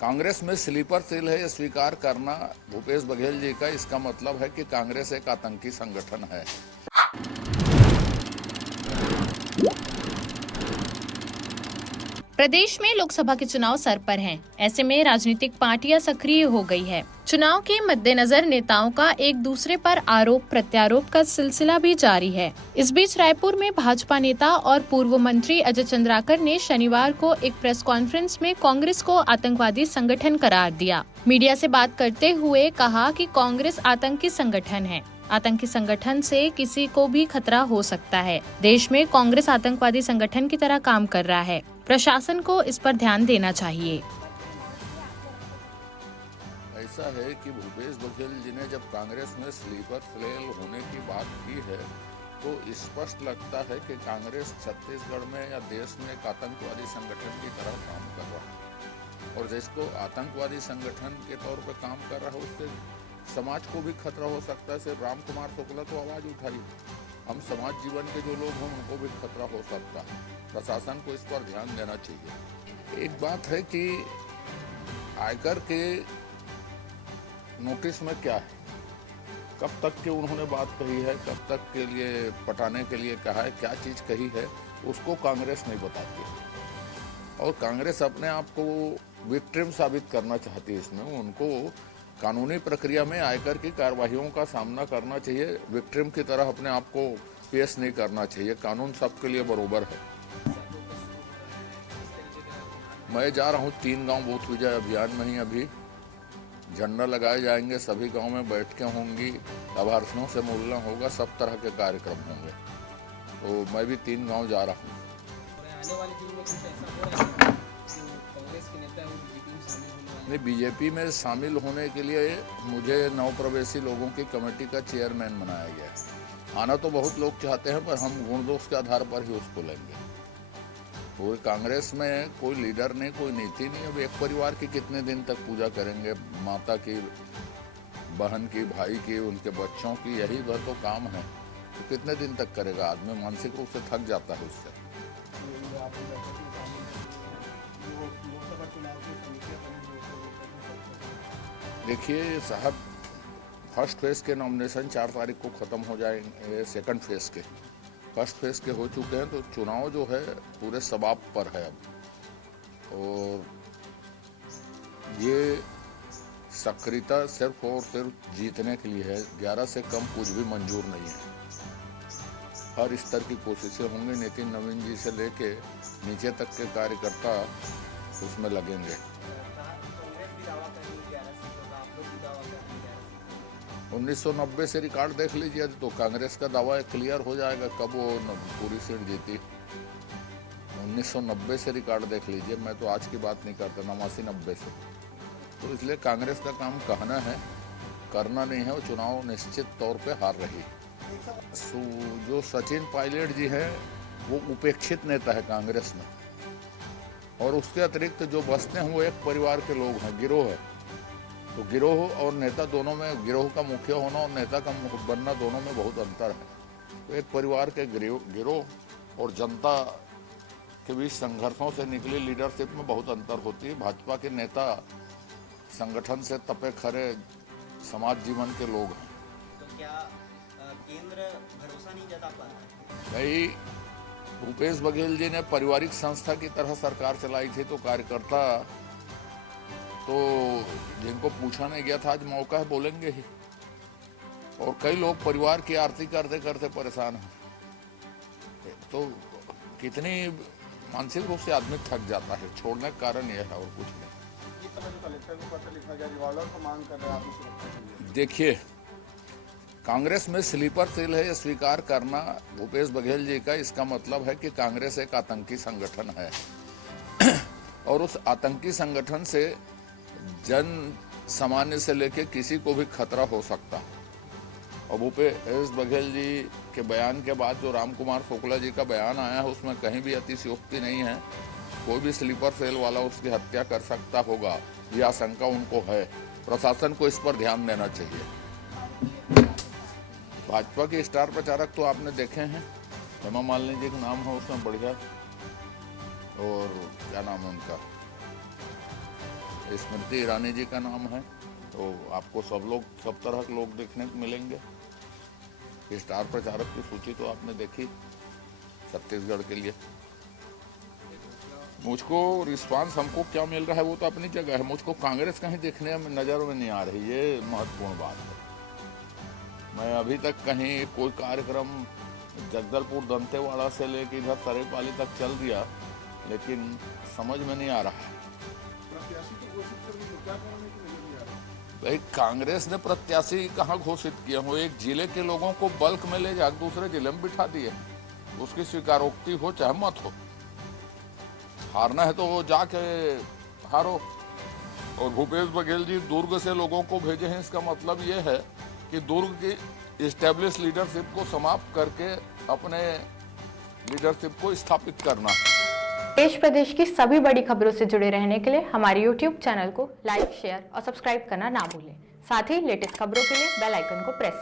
कांग्रेस में sleeper cell है, ये स्वीकार करना भूपेश बघेल जी का, इसका मतलब है कि कांग्रेस एक आतंकी संगठन है। प्रदेश में लोकसभा के चुनाव सर पर हैं। ऐसे में राजनीतिक पार्टियां सक्रिय हो गई है। चुनाव के मद्देनजर नेताओं का एक दूसरे पर आरोप प्रत्यारोप का सिलसिला भी जारी है। इस बीच रायपुर में भाजपा नेता और पूर्व मंत्री अजय चंद्राकर ने शनिवार को एक प्रेस कॉन्फ्रेंस में कांग्रेस को आतंकवादी संगठन करार दिया। मीडिया से बात करते हुए कहा कि कांग्रेस आतंकी संगठन है। आतंकी संगठन से किसी को भी खतरा हो सकता है। देश में कांग्रेस आतंकवादी संगठन की तरह काम कर रहा है। प्रशासन को इस पर ध्यान देना चाहिए। ऐसा है कि भूपेश बघेल जी ने जब कांग्रेस में स्लीपर सेल होने की बात की है तो स्पष्ट लगता है कि कांग्रेस छत्तीसगढ़ में या देश में एक आतंकवादी संगठन की तरह काम कर रहा है, और जिसको आतंकवादी संगठन के तौर पर काम कर रहा है उससे समाज को भी खतरा हो सकता है। सिर्फ राम कुमार शुक्ला तो आवाज उठाई, हम समाज जीवन के जो लोग हैं उनको भी खतरा हो सकता है। प्रशासन को इस पर ध्यान देना चाहिए। एक बात है कि आयकर के नोटिस में क्या है, कब तक के उन्होंने बात कही है, कब तक के लिए पटाने के लिए कहा है, क्या चीज़ कही है, उसको कांग्रेस नहीं बताती। और कांग्रेस अपने आप को विक्टिम साबित करना चाहती है। इसमें उनको कानूनी प्रक्रिया में आयकर की कार्रवाइयों का सामना करना चाहिए, विक्टिम की तरह अपने आप को पेश नहीं करना चाहिए। कानून सबके लिए बराबर है। मैं जा रहा हूँ 3 गांव बूथ विजय अभियान में ही, अभी झंडा लगाए जाएंगे, सभी गांव में बैठकें होंगी, लाभार्थियों से मिलना होगा, सब तरह के कार्यक्रम होंगे। तो मैं भी 3 गांव जा रहा हूँ। नहीं, बीजेपी में शामिल होने के लिए मुझे नवप्रवेशी लोगों की कमेटी का चेयरमैन बनाया गया है। आना तो बहुत लोग चाहते हैं, पर हम गुण दोष के आधार पर ही उसको लेंगे। पूरे कांग्रेस में कोई लीडर नहीं, कोई नीति नहीं। अब एक परिवार की कितने दिन तक पूजा करेंगे, माता की, बहन की, भाई की, उनके बच्चों की, यही वह तो काम है। तो कितने दिन तक करेगा आदमी, मानसिक रूप से थक जाता है उससे। देखिए साहब, फर्स्ट फेज के नॉमिनेशन 4 तारीख को ख़त्म हो जाएंगे। सेकंड फेज के, फर्स्ट फेज के हो चुके हैं, तो चुनाव जो है पूरे सबाब पर है अब। और ये सक्रियता सिर्फ और सिर्फ जीतने के लिए है। 11 से कम कुछ भी मंजूर नहीं है। हर स्तर की कोशिशें होंगी। नितिन नवीन जी से लेके नीचे तक के कार्यकर्ता उसमें लगेंगे। 1990 से रिकॉर्ड देख लीजिए तो कांग्रेस का दावा क्लियर हो जाएगा कब वो पूरी सीट जीती। 1990 से रिकॉर्ड देख लीजिए, मैं तो आज की बात नहीं करता, 89-90 से। तो इसलिए कांग्रेस का काम कहना है, करना नहीं है। वो चुनाव निश्चित तौर पे हार रही। जो सचिन पायलट जी हैं वो उपेक्षित नेता है कांग्रेस में, और उसके अतिरिक्त जो बसते हैं वो एक परिवार के लोग हैं, गिरोह है। तो गिरोह और नेता दोनों में, गिरोह का मुखिया होना और नेता का बनना दोनों में बहुत अंतर है। तो एक परिवार के गिरोह और जनता के बीच संघर्षों से निकली लीडरशिप में बहुत अंतर होती है। भाजपा के नेता संगठन से तपे खरे समाज जीवन के लोग हैं। तो क्या केंद्र भरोसा नहीं जता पा रहा है? भाई, भूपेश बघेल जी ने पारिवारिक संस्था की तरह सरकार चलाई थी, तो कार्यकर्ता तो जिनको पूछा नहीं गया था, आज मौका है, बोलेंगे ही। और कई लोग परिवार की आरती करते करते परेशान हैं। तो कितनी मानसिक रूप से आदमी थक जाता है। छोड़ने का कारण यह है और कुछ नहीं। कलेक्टर को पत्र लिखा गया, रिवॉल्वर को मांग कर रहा है। देखिए, कांग्रेस में स्लीपर सेल है, ये स्वीकार करना भूपेश बघेल जी का, इसका मतलब है कि कांग्रेस एक आतंकी संगठन है। और उस आतंकी संगठन से जन सामान्य से लेके किसी को भी खतरा हो सकता है। और भूपेश बघेल जी के बयान के बाद जो राम कुमार शुक्ला जी का बयान आया है, उसमें कहीं भी अतिशयोक्ति नहीं है। कोई भी स्लीपर सेल वाला उसकी हत्या कर सकता होगा, यह आशंका उनको है। प्रशासन को इस पर ध्यान देना चाहिए। भाजपा के स्टार प्रचारक तो आपने देखे हैं, हेमा मालिनी जी का नाम है उसमें बढ़िया, और क्या नाम है उनका, स्मृति ईरानी जी का नाम है, तो आपको सब तरह के लोग देखने को मिलेंगे। स्टार प्रचारक की सूची तो आपने देखी छत्तीसगढ़ के लिए। मुझको रिस्पांस हमको क्या मिल रहा है वो तो अपनी जगह है, मुझको कांग्रेस कहीं देखने में नज़र में नहीं आ रही, ये महत्वपूर्ण बात है। मैं अभी तक कहीं कोई कार्यक्रम जगदलपुर दंतेवाड़ा से लेकर इधर सरेपाली तक चल दिया, लेकिन समझ में नहीं आ रहा है। प्रत्याशी को घोषित करने को क्या कारण है कि नजर नहीं आ रहा? भाई कांग्रेस ने प्रत्याशी कहाँ घोषित किया हो, एक जिले के लोगों को बल्क में ले जाकर दूसरे जिले में बिठा दिए। उसकी स्वीकारोक्ति हो चाहे मत हो, हारना है तो जाके हारो। और भूपेश बघेल जी दुर्ग से लोगों को भेजे हैं, इसका मतलब ये है कि दुर्ग की एस्टेब्लिश लीडरशिप को समाप्त करके अपने लीडरशिप को स्थापित करना। देश प्रदेश की सभी बड़ी खबरों से जुड़े रहने के लिए हमारे YouTube चैनल को लाइक, शेयर और सब्सक्राइब करना ना भूलें। साथ ही लेटेस्ट खबरों के लिए बेल आइकन को प्रेस